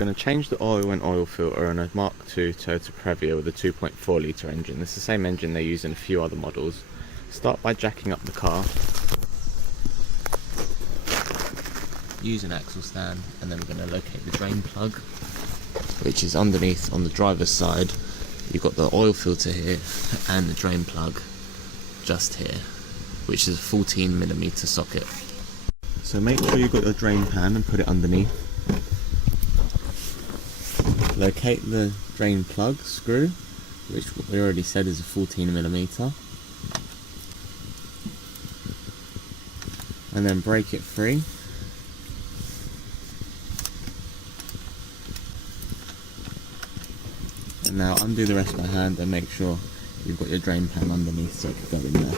going to change the oil and oil filter on a Mark II Toyota Previa with a 2.4 litre engine. This is the same engine they use in a few other models. Start by jacking up the car. Use an axle stand, and then we're going to locate the drain plug, which is underneath on the driver's side. You've got the oil filter here and the drain plug just here, which is a 14mm socket. So make sure you've got your drain pan and put it underneath. Locate the drain plug screw, which we already said is a 14mm, and then break it free. And now undo the rest by hand and make sure you've got your drain pan underneath so it can go in there.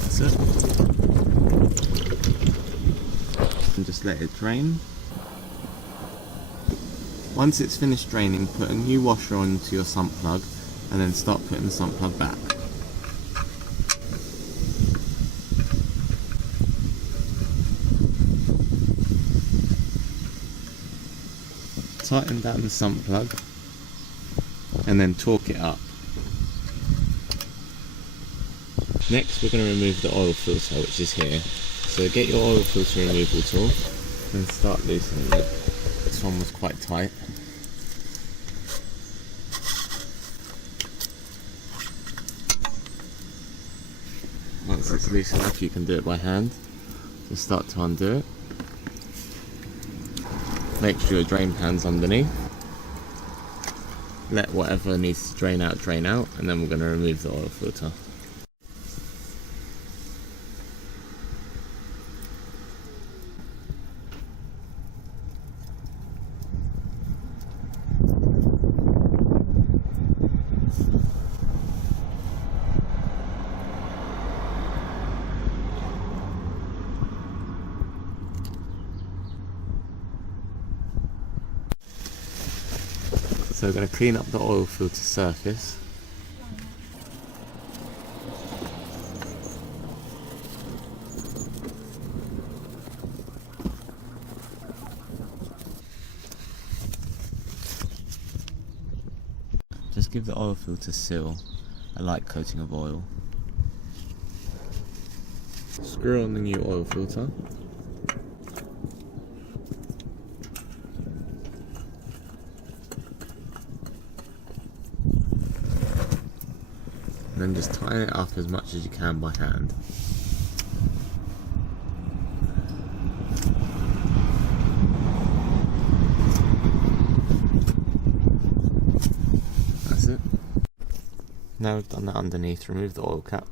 That's it. And just let it drain. Once it's finished draining, put a new washer onto your sump plug and then start putting the sump plug back. Tighten down the sump plug and then torque it up. Next we're going to remove the oil filter, which is here. So get your oil filter removal tool and start loosening it. This one was quite tight. Once it's loose enough, you can do it by hand. Just start to undo it. Make sure your drain pan's underneath. Let whatever needs to drain out, and then we're going to remove the oil filter. So we're going to clean up the oil filter surface. Just give the oil filter seal a light coating of oil. Screw on the new oil filter. And then just tighten it up as much as you can by hand. That's it. Now we've done that underneath, remove the oil cap.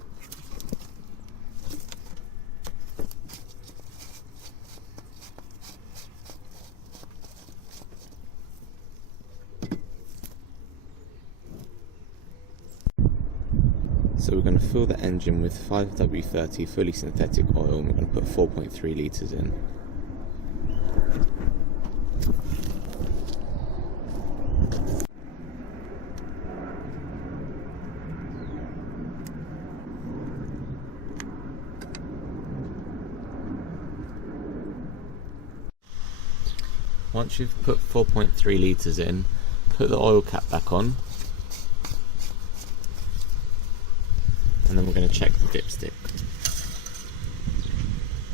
So we're going to fill the engine with 5W30 fully synthetic oil, and we're going to put 4.3 litres in. Once you've put 4.3 litres in, put the oil cap back on. And then we're going to check the dipstick.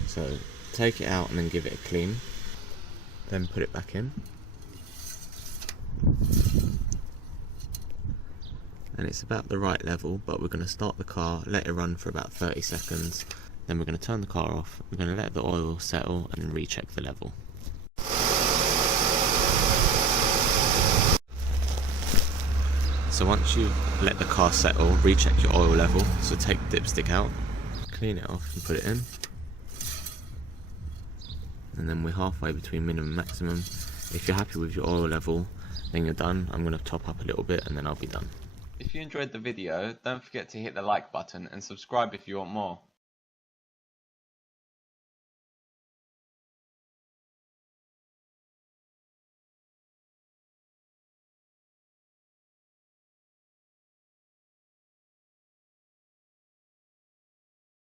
So take it out and then give it a clean. Then put it back in. And it's about the right level, but we're going to start the car, let it run for about 30 seconds. Then we're going to turn the car off. We're going to let the oil settle and recheck the level. So once you've let the car settle, recheck your oil level. So take the dipstick out, clean it off and put it in. And then we're halfway between minimum and maximum. If you're happy with your oil level, then you're done. I'm going to top up a little bit and then I'll be done. If you enjoyed the video, don't forget to hit the like button and subscribe if you want more.